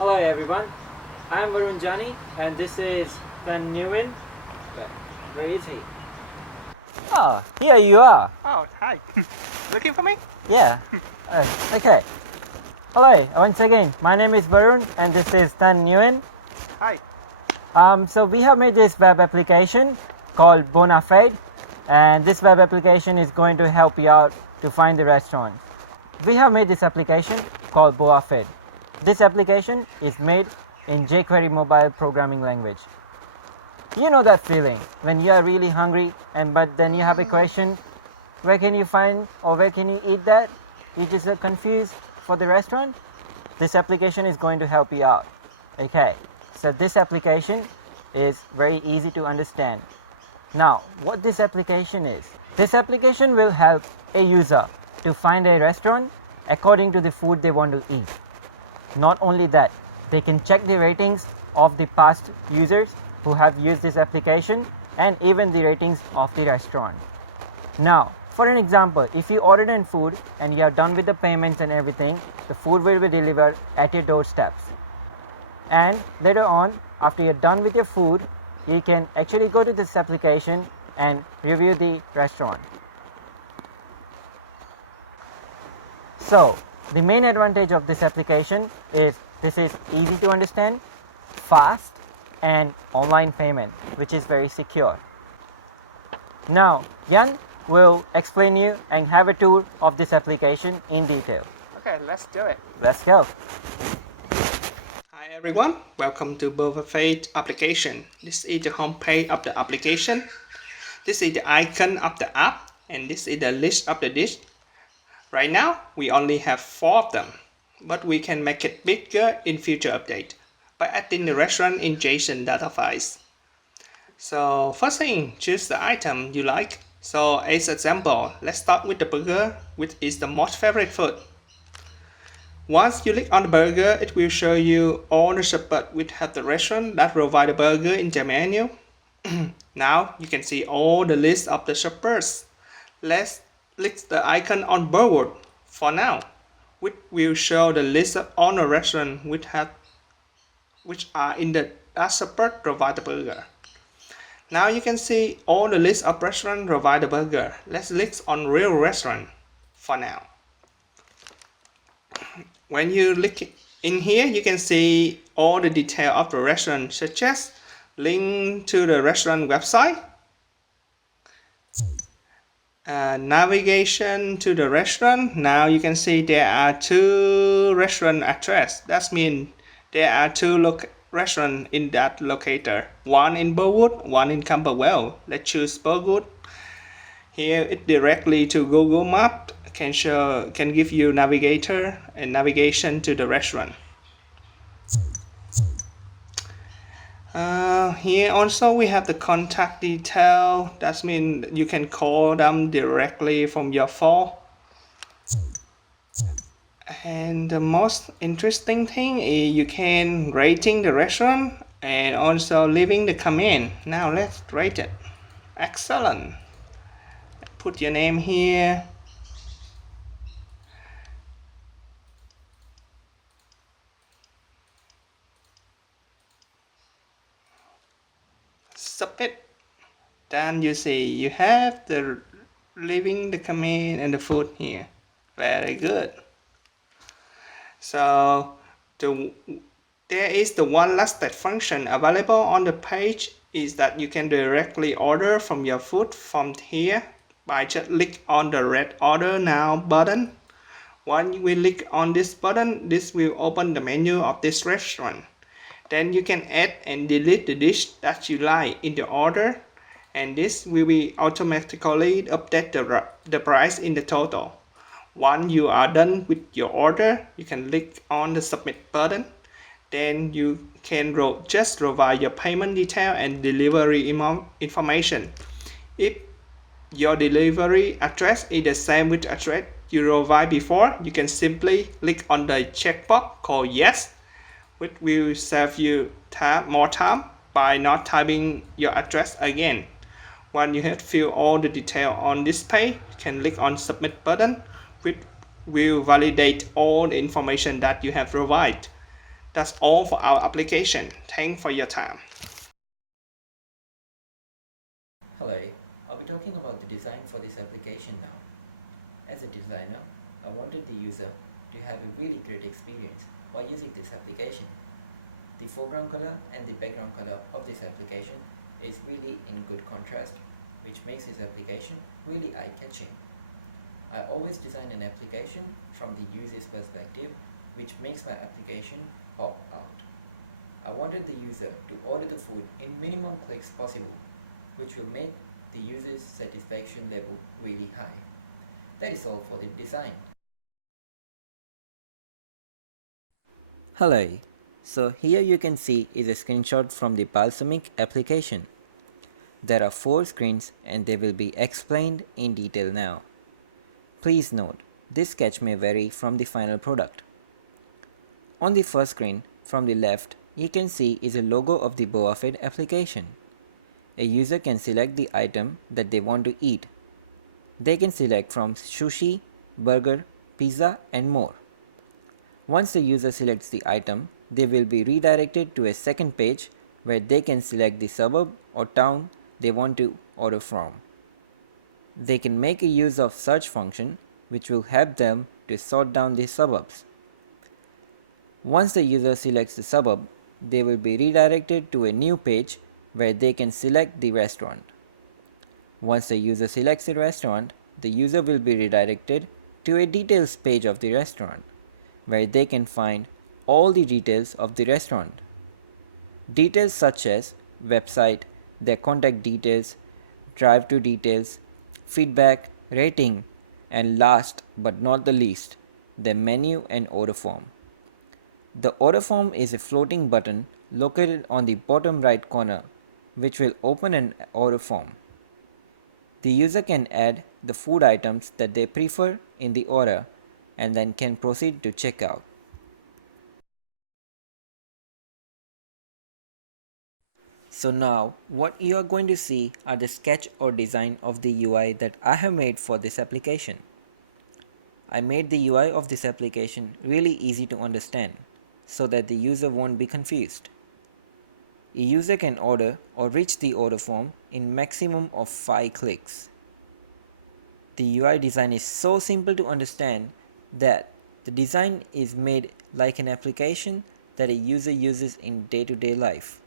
Hello everyone, I'm Varun Jani and this is Nguyen. Where is he? Oh, here you are. Oh, hi. Looking for me? Yeah. Okay. Hello, once again. My name is Varun and this is Nguyen. Hi. So we have made this web application called Bovafade, and this web application is going to help you out to find the restaurant. We have made this application called Bovafade. This application is made in jQuery mobile programming language. You know that feeling when you are really hungry but then you have a question, where can you find or where can you eat that? You just are confused for the restaurant? This application is going to help you out. Okay, so this application is very easy to understand. Now, what this application is? This application will help a user to find a restaurant according to the food they want to eat. Not only that, they can check the ratings of the past users who have used this application and even the ratings of the restaurant. Now, for an example, if you ordered in food and you are done with the payments and everything, the food will be delivered at your doorsteps. And later on, after you're done with your food, you can actually go to this application and review the restaurant. So, the main advantage of this application is this is easy to understand, fast, and online payment, which is very secure. Now, Nhan will explain you and have a tour of this application in detail. Okay, let's do it. Let's go. Hi everyone, welcome to Bovafade application. This is the home page of the application. This is the icon of the app, and this is the list of the dish. Right now, we only have 4 of them, but we can make it bigger in future update by adding the restaurant in JSON data files. So first thing, choose the item you like. So as example, let's start with the burger, which is the most favorite food. Once you click on the burger, it will show you all the support which have the restaurant that provide the burger in the menu. Now you can see all the list of the shoppers. Let's click the icon on Burwood for now, which will show the list of all the restaurants which are in the that support provide the burger. Now you can see all the list of restaurants provide the burger. Let's click on real restaurant for now. When you click in here, you can see all the detail of the restaurant, such as link to the restaurant website, navigation to the restaurant. Now you can see there are 2 restaurant address. That means there are 2 restaurants in that locator. One in Burwood, one in Camberwell. Let's choose Burwood. Here it directly to Google Map can give you navigator and navigation to the restaurant. Here also we have the contact detail. That means you can call them directly from your phone. And the most interesting thing is you can rating the restaurant and also leaving the comment. Now let's rate it. Excellent. Put your name here. Submit. Then you see you have the leaving the comment and the food here. Very good. So there is the one last step function available on the page is that you can directly order from your food from here by just click on the red order now button. Once we click on this button, this will open the menu of this restaurant. Then you can add and delete the dish that you like in the order, and this will be automatically update the price in the total. Once you are done with your order, you can click on the submit button. Then you can just provide your payment detail and delivery information. If your delivery address is the same with the address you provide before, you can simply click on the checkbox called yes, which will save you more time by not typing your address again. Once you have filled all the detail on this page, you can click on submit button, which will validate all the information that you have provided. That's all for our application. Thanks for your time. Hello, I'll be talking about the design for this application now. As a designer, I wanted the user to have a really great experience while using this application. The foreground color and the background color of this application is really in good contrast, which makes this application really eye-catching. I always design an application from the user's perspective, which makes my application pop out. I wanted the user to order the food in minimum clicks possible, which will make the user's satisfaction level really high. That is all for the design. Hello. So here you can see is a screenshot from the Balsamic application. There are 4 screens and they will be explained in detail now. Please note, this sketch may vary from the final product. On the first screen, from the left, you can see is a logo of the Bovafade application. A user can select the item that they want to eat. They can select from sushi, burger, pizza and more. Once the user selects the item, they will be redirected to a second page where they can select the suburb or town they want to order from. They can make a use of search function which will help them to sort down the suburbs. Once the user selects the suburb, they will be redirected to a new page where they can select the restaurant. Once the user selects the restaurant, the user will be redirected to a details page of the restaurant where they can find all the details of the restaurant. Details such as website, their contact details, drive-thru details, feedback, rating, and last but not the least, the menu and order form. The order form is a floating button located on the bottom right corner which will open an order form. The user can add the food items that they prefer in the order and then can proceed to checkout. So now what you are going to see are the sketch or design of the UI that I have made for this application. I made the UI of this application really easy to understand so that the user won't be confused. A user can order or reach the order form in maximum of 5 clicks. The UI design is so simple to understand that the design is made like an application that a user uses in day-to-day life.